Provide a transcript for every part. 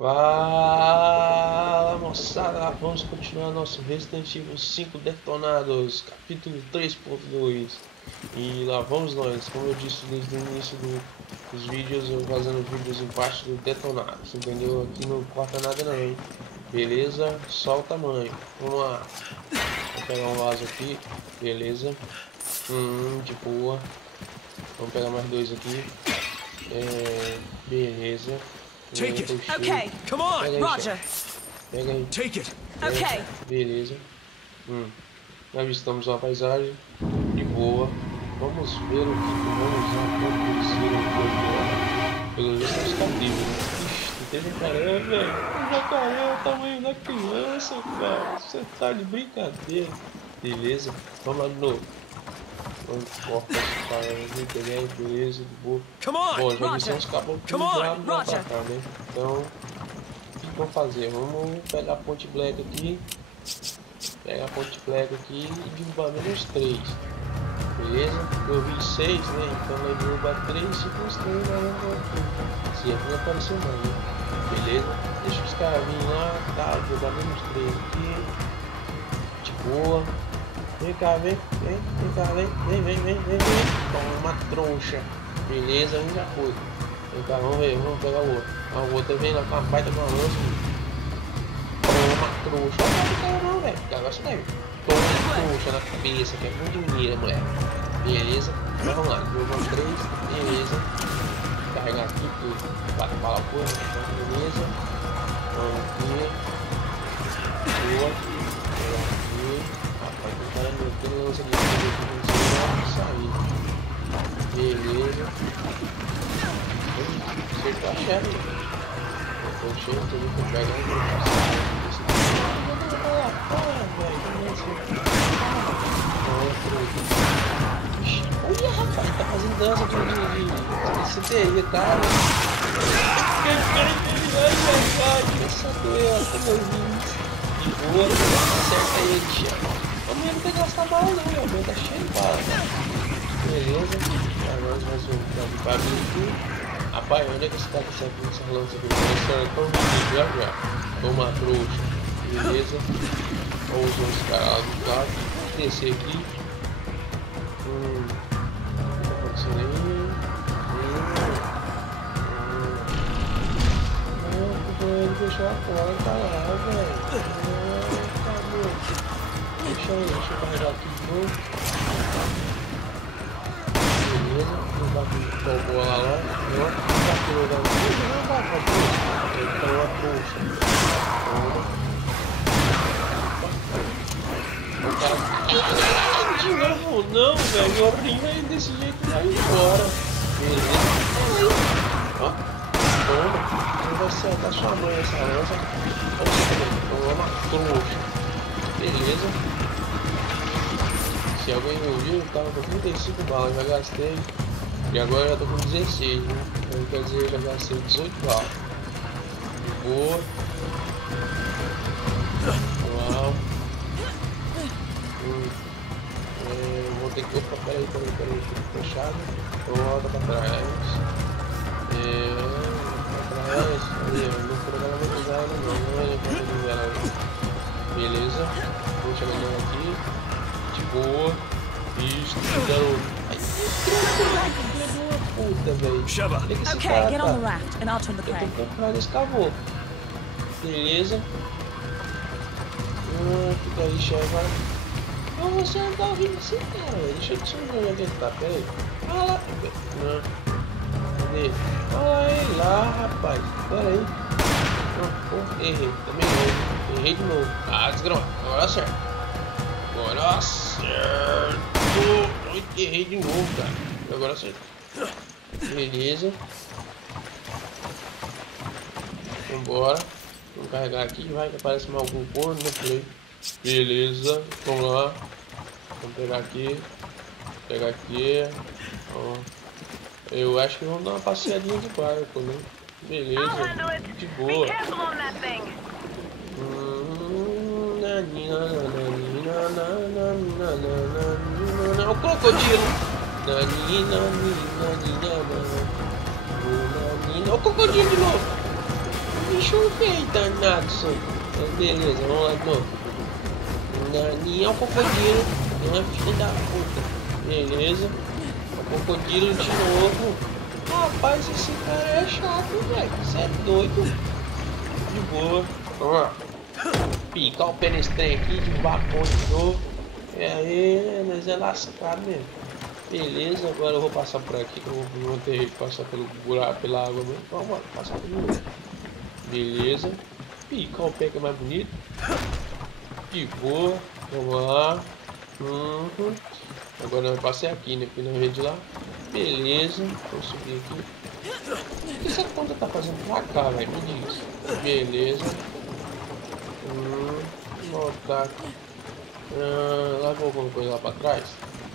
Fala moçada, vamos continuar nosso Resident Evil 5 Detonados, capítulo 3.2. E lá vamos nós, como eu disse desde o início dos vídeos, eu fazendo vídeos em parte do Detonados, entendeu? Aqui não corta nada não, hein? Beleza? Só o tamanho, vamos lá. Vou pegar um vaso aqui, beleza? De boa. Vamos pegar mais dois aqui. Beleza. Take it. Okay. Come on, aí, Roger. Pega aí. Take it. Okay. Beleza. Avistamos uma paisagem. De boa. Vamos ver o que vamos acontecer aqui agora. Pelo visto está livre. Ixi, tem jacaré, velho. O jacaré é o tamanho da criança, cara. Você tá de brincadeira. Beleza. Vamos lá de novo. Corta esse cara aí, beleza, de boa. Bom, já vi uns cabos que lá pra cá, né? Então, o que vamos fazer? Vamos pegar a ponte black aqui. Pegar a ponte black aqui e derrubar menos 3. Beleza? Eu vi 6, né? Então vai derrubar 3 e com os 3 se aqui não apareceu não, né? Beleza? Deixa os caras virem lá, tá? Derrubar menos 3 aqui. De boa. Vem cá, vem cá, vem. Toma uma troncha. Beleza, um já foi. Vem cá, vamos ver, vamos pegar o outro. O outro vem lá com uma baita com a lança. Toma uma troncha. Não, velho. Agora você deve. Toma uma troncha na cabeça, que é muito de menina, moleque. Beleza, então vamos lá. Derrubamos 3, beleza. Carregar aqui tudo. Bate bala por, beleza. Vamos aqui. Boa. Tem lança de sair. Beleza. Você tá cheio. Eu tô cheio, tô muito pegando. Olha, rapaz, tá fazendo dança de CTI, cara. Essa doeu, de boa, acerta ele, chefe. Vamos não pegar essa bala não, meu Deus, tá cheio de bala, né? Beleza, agora nós vamos ficar de barulho aqui. Rapaz, onde é que esse cara tá sempre nessa lança aqui? Já. Toma trouxa, beleza. Vamos usar esse cara lá do lado. Descer aqui. O que tá acontecendo aí? Ele deixou a porta lá, velho. Deixa eu carregar aqui de novo. Beleza, não dá pra boa lá. Não dá pra jogar não dá pra trouxa. Ele caiu a trouxa. O cara. De novo não, velho. O rim vai desse jeito vai embora. Beleza. Ó. Toma. Não vai ser da sua mãe essa lança. Olha você também. Toma uma trouxa. Beleza. Se alguém me ouviu, eu tava com 35 balas, já gastei. E agora já tô com 16, né? Então, quer dizer, eu já gastei 18 balas. De boa. Uau. Vou ter que... Opa, peraí, fechado. Volta pra trás. Pra trás. Eu não vou pegar muito usar ela não é pra pegar ela. Beleza, vou chegar aqui, de boa, isso, garoto. Ai, puta, velho. Okay, get on the raft and I'll turn the crank. Eu tô comprando esse caboclo. Beleza. Fica aí, Sheva. Não, você não tá ouvindo assim, cara. Deixa eu te ver onde ele tá, pera aí. Olha lá. Não. Cadê? Olha ele lá, rapaz. Pera aí. Errei, também errei de novo. Desgrama, agora acerta. Agora acerto. Errei de novo, cara. Agora acerta. Beleza. Vambora. Vamos carregar aqui, vai que aparece mais algum corno, né? Play. Beleza, vamos lá. Vamos pegar aqui. Pegar aqui. Ó. Eu acho que vamos dar uma passeadinha de barco, né? Beleza, de boa. O crocodilo. O crocodilo de novo. bicho feio, danado, só. Beleza, vamos lá de novo. Nem é o crocodilo, não é filho da puta. Beleza. O crocodilo de novo. Rapaz, esse cara é chato, velho. Você é doido. De boa. Vamos lá. Picar o pé nesse trem aqui, de vapor de novo. E aí, nós é lascado mesmo. Beleza, agora eu vou passar por aqui, que eu vou ter que passar pelo buraco, pela água mesmo. Vamos lá, passar por aqui. Beleza. Picar o pé que é mais bonito. De boa. Vamos lá. Agora eu passei aqui, né? Porque na rede lá. Beleza. Vou subir aqui. O que essa conta tá fazendo pra cá, velho? Me diz. Beleza. Voltar aqui. Largou alguma coisa lá pra trás?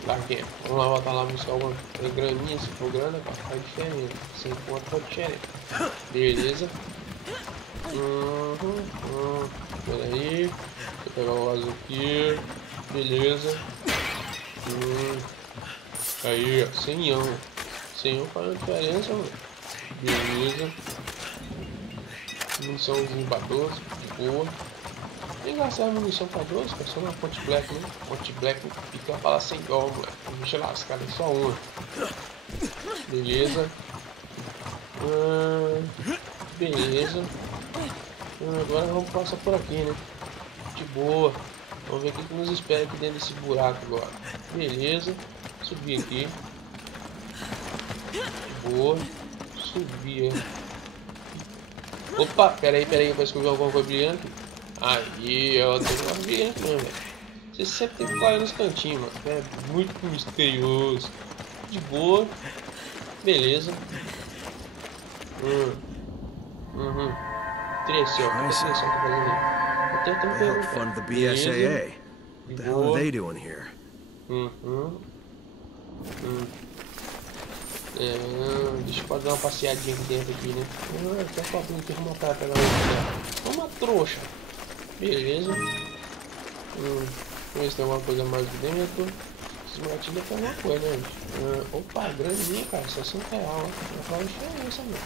Larguei. Vamos lá, voltar lá buscar alguma graninha, se for grana, pra ficar diferente. Sem conta for diferente. Beleza. Peraí. Vou pegar o azul aqui. Beleza. Aí, ó. 100 faz uma diferença, mano. Beleza. Muniçãozinho pra 12, de boa. Nem gastar munição pra 12, que é só uma Ponte Black, né? Ponte Black fica uma bala sem dó, moleque. Deixa lascada, é só uma. Beleza. Beleza. Agora vamos passar por aqui, né? De boa. Vamos ver o que nos espera aqui dentro desse buraco agora. Beleza. Subir aqui. De boa. Subir. Opa, peraí, parece que eu vi alguma coisa brilhante. Aí, ó, tem uma brilhante mesmo, velho. Você sempre tem que ficar nos cantinhos, mano. É muito misterioso. De boa. Beleza. Direção. O que a direção tá fazendo aí? Eu tô tentando perguntar. The BSAA. What the hell are they doing here? Deixa eu fazer uma passeadinha aqui dentro aqui, né? Tem um copinho aqui, vamos matar pela uma trouxa. Beleza. Vamos ver se tem alguma coisa mais de dentro. Esses matilhos tem alguma coisa, né? Opa, grandinha, cara, 60 reais, ó. Não faz diferença, não.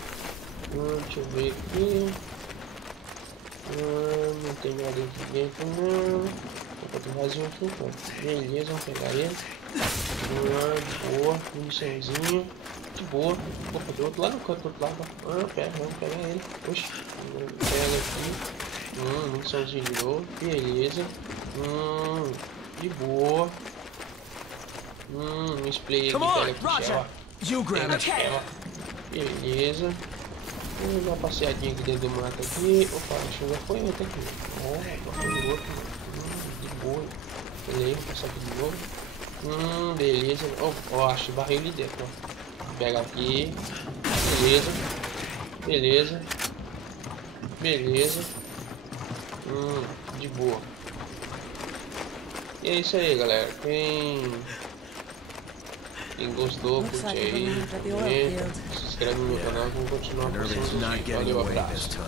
Deixa eu ver aqui. Não tem nada aqui dentro, não. Vou ter mais um aqui, então. Beleza, vamos pegar ele. De boa, muniçãozinho. De boa. Opa, tem outro lá no canto, outro lado. Pera, vamos pegar ele. Oxi, pega aqui. Muniçãozinho de novo. Beleza. De boa. Um spray aqui, pega aqui, ó. You grab it. Beleza. Vamos dar uma passeadinha aqui dentro do mato aqui. Opa, deixa eu ver, foi outro aqui. Foi outro. De boa. Beleza, passar aqui de novo. Beleza. Acho barril ali dentro, ó. Pega aqui. Beleza. De boa. E é isso aí, galera. Quem gostou, curte aí. Se inscreve no meu canal. Vamos continuar com o vídeo. Valeu, abraço.